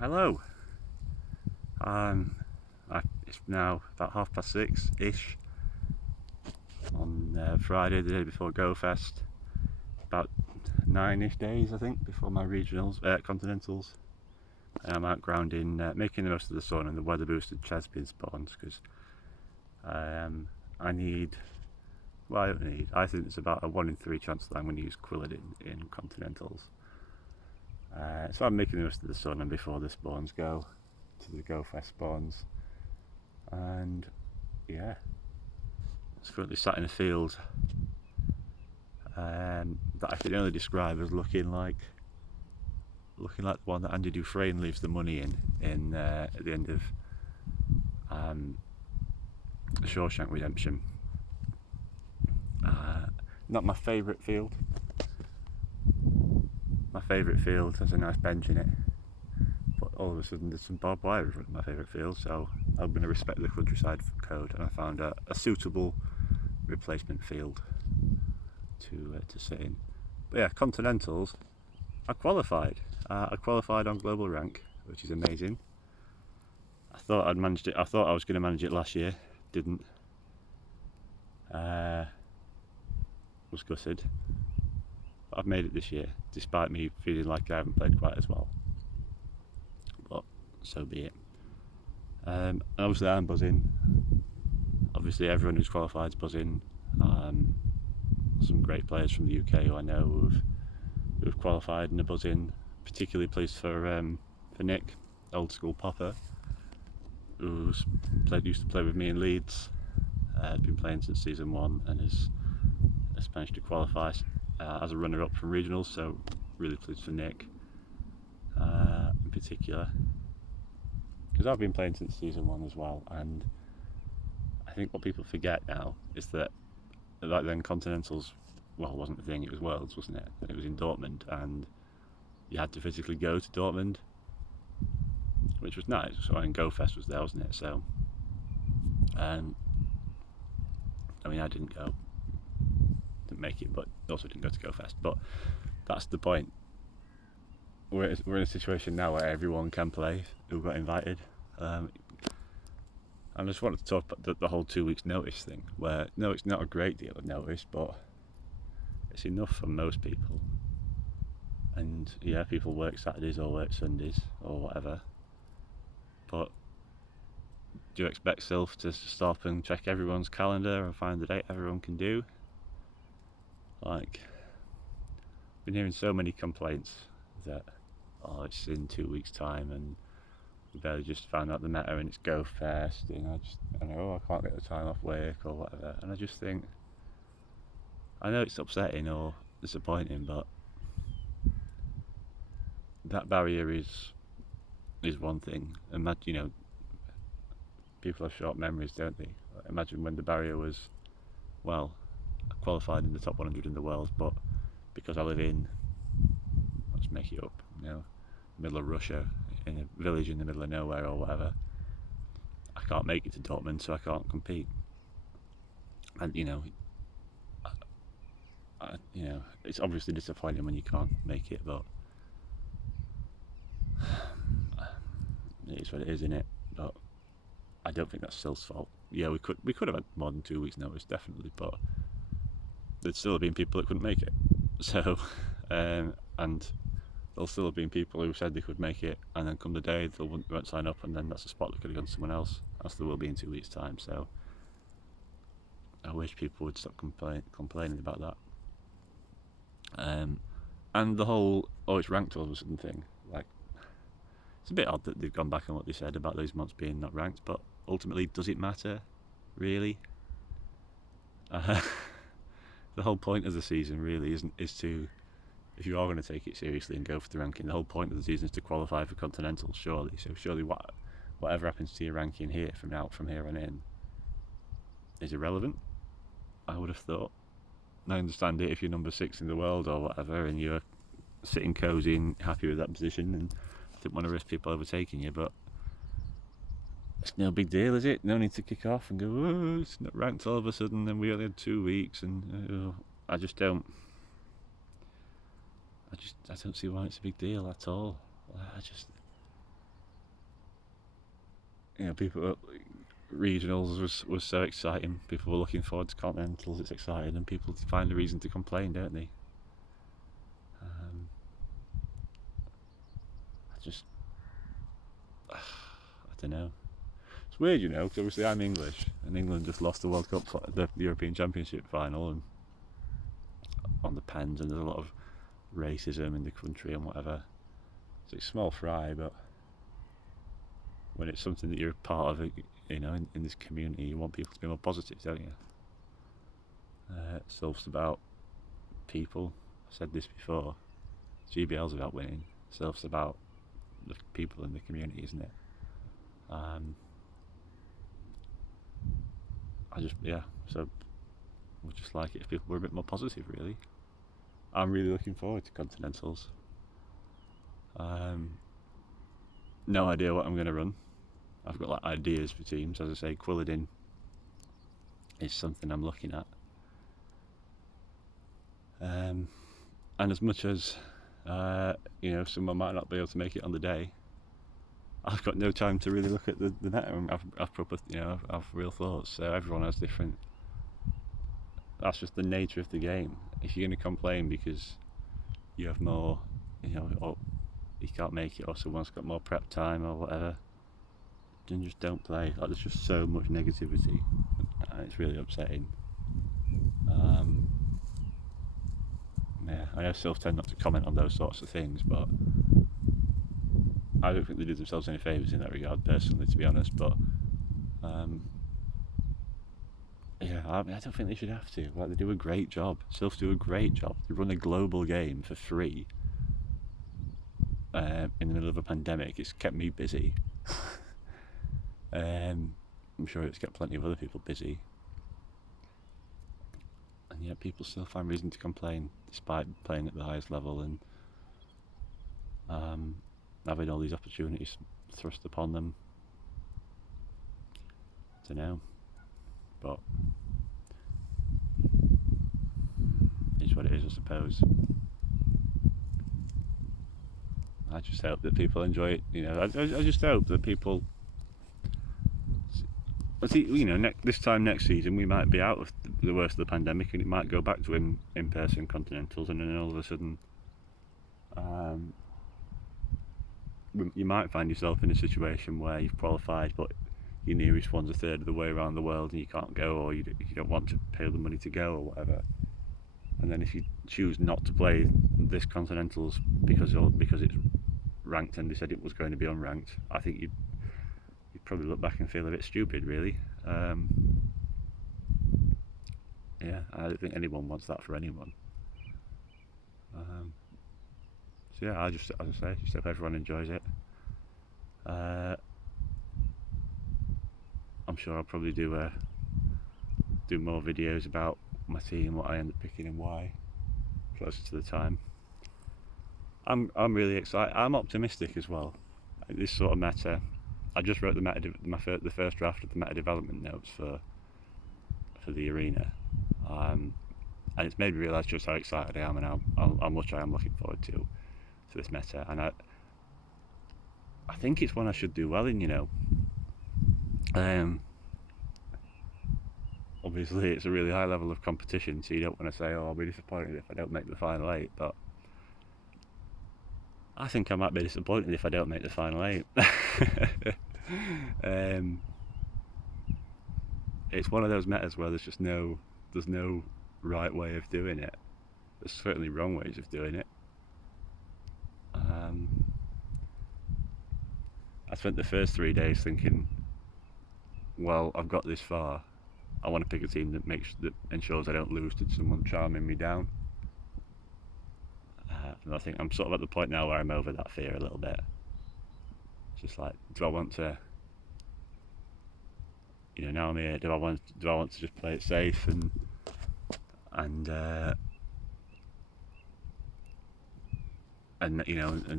Hello. Um, it's now about 6:30ish on Friday, the day before GoFest. About 9ish days, I think, before my regionals, Continentals. And I'm out grounding, making the most of the sun and the weather boosted Chespin spawns because I need. Well, I don't need. I think it's about a 1 in 3 chance that I'm going to use Quilladin in Continentals. So I'm making the most of the sun and before the spawns go to the GoFest spawns. And yeah, it's currently sat in a field that I can only describe as looking like the one that Andy Dufresne leaves the money in at the end of Shawshank Redemption. Not my favourite field. My favourite field has a nice bench in it, but all of a sudden there's some barbed wire in front of my favourite field, so I'm going to respect the countryside code, and I found a suitable replacement field to sit in. But yeah, Continentals, I qualified. I qualified on global rank, which is amazing. I thought I'd managed it. I thought I was going to manage it last year. Didn't. Was gutted. But I've made it this year, despite me feeling like I haven't played quite as well. But so be it. And obviously I'm buzzing. Obviously everyone who's qualified is buzzing. Some great players from the UK who I know who've qualified and are buzzing. Particularly pleased for Nick, old school Popper, used to play with me in Leeds. Has been playing since season 1 and has managed to qualify as a runner-up from regionals. So really pleased for Nick in particular, because I've been playing since season 1 as well. And I think what people forget now is that back then Continentals, well, it wasn't a thing. It was Worlds, wasn't it? It was in Dortmund, and you had to physically go to Dortmund, which was nice. So I mean, GoFest was there, wasn't it? So, I mean, I didn't go, didn't make it, but also didn't go to GoFest. But that's the point. We're in a situation now where everyone can play who got invited. I just wanted to talk about the whole 2 weeks notice thing, where no, it's not a great deal of notice, but it's enough for most people. And yeah, people work Saturdays or work Sundays or whatever. But do you expect Sylph to stop and check everyone's calendar and find the date everyone can do? Like, I've been hearing so many complaints that, oh, it's in 2 weeks' time and we barely just found out the meta and it's GoFest, and I know I can't get the time off work or whatever. And I just think, I know it's upsetting or disappointing, but that barrier is one thing. Imagine, people have short memories, don't they? Imagine when the barrier was, well, I qualified in the top 100 in the world, but because I live in, let's make it up, middle of Russia, in a village in the middle of nowhere or whatever, I can't make it to Dortmund, so I can't compete. And it's obviously disappointing when you can't make it, but it is what it is, isn't it? But I don't think that's Sylph's fault. Yeah, we could have had more than 2 weeks' notice, definitely, but there'd still have been people that couldn't make it. So, and there'll still have been people who said they could make it, and then come the day they won't sign up, and then that's a spot that could have gone to someone else, as there will be in 2 weeks' time. So I wish people would stop complaining about that. And the whole, oh, it's ranked all of a sudden thing, like, it's a bit odd that they've gone back on what they said about those mods being not ranked, but ultimately, does it matter, really? The whole point of the season really is to, if you are going to take it seriously and go for the ranking, the whole point of the season is to qualify for Continentals, surely. So surely whatever happens to your ranking here from here on in is irrelevant, I would have thought. I understand it if you're number 6 in the world or whatever and you're sitting cozy and happy with that position and didn't want to risk people overtaking you, but it's no big deal, is it? No need to kick off and go, oh, it's not ranked all of a sudden and we only had 2 weeks, and I don't see why it's a big deal at all. people regionals was so exciting. People were looking forward to Continentals. It's exciting, and people find a reason to complain, don't they? I don't know. It's weird, because obviously I'm English, and England just lost the World Cup, the European Championship final, and on the pens, and there's a lot of racism in the country and whatever. So it's small fry, but when it's something that you're a part of, in this community, you want people to be more positive, don't you? Surf's about people. I said this before. GBL's about winning. Surf's about the people in the community, isn't it? So we'd just like it if people were a bit more positive, really. I'm really looking forward to Continentals. No idea what I'm going to run. I've got ideas for teams. As I say, Quilladin is something I'm looking at. And as much as someone might not be able to make it on the day, I've got no time to really look at the meta. I've real thoughts. So everyone has different. That's just the nature of the game. If you're going to complain because you have more, or you can't make it, or someone's got more prep time or whatever, then just don't play. There's just so much negativity, and it's really upsetting. I myself tend not to comment on those sorts of things, but I don't think they do themselves any favours in that regard, personally, to be honest. But I don't think they should have to. They do a great job. Sylphs do a great job. They run a global game for free in the middle of a pandemic. It's kept me busy. I'm sure it's kept plenty of other people busy. And yet people still find reason to complain, despite playing at the highest level and having all these opportunities thrust upon them. I don't know, but it's what it is, I suppose. I just hope that people enjoy it. I just hope that people. This time next season we might be out of the worst of the pandemic, and it might go back to in-person Continentals, and then all of a sudden, you might find yourself in a situation where you've qualified, but your nearest one's a third of the way around the world, and you can't go, or you don't want to pay the money to go, or whatever. And then if you choose not to play this Continentals because it's ranked and they said it was going to be unranked, I think you'd probably look back and feel a bit stupid, really. I don't think anyone wants that for anyone. I just hope everyone enjoys it. I'm sure I'll probably do more videos about my team, what I end up picking and why, closer to the time. I'm really excited. I'm optimistic as well. This sort of meta. I just wrote the first draft of the meta development notes for the arena, and it's made me realise just how excited I am and how much I am looking forward to this meta. And I think it's one I should do well in. Obviously, it's a really high level of competition, so you don't want to say, "Oh, I'll be disappointed if I don't make the final 8." But I think I might be disappointed if I don't make the final 8. It's one of those metas where there's no right way of doing it. There's certainly wrong ways of doing it. I spent the first 3 days thinking, well, I've got this far. I want to pick a team that ensures I don't lose to someone charming me down. And I think I'm sort of at the point now where I'm over that fear a little bit. It's just like, do I want to? Now I'm here. Do I want to just play it safe and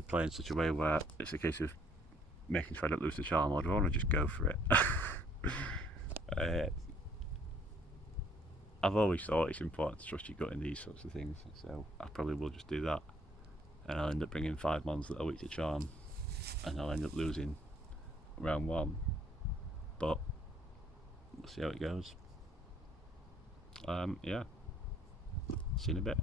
play in such a way where it's a case of making sure I don't lose the charm, or do I want to just go for it? I've always thought it's important to trust your gut in these sorts of things, so I probably will just do that, and I'll end up bringing 5 mons that are weak to charm, and I'll end up losing round 1. but we'll see how it goes. Yeah, see you in a bit.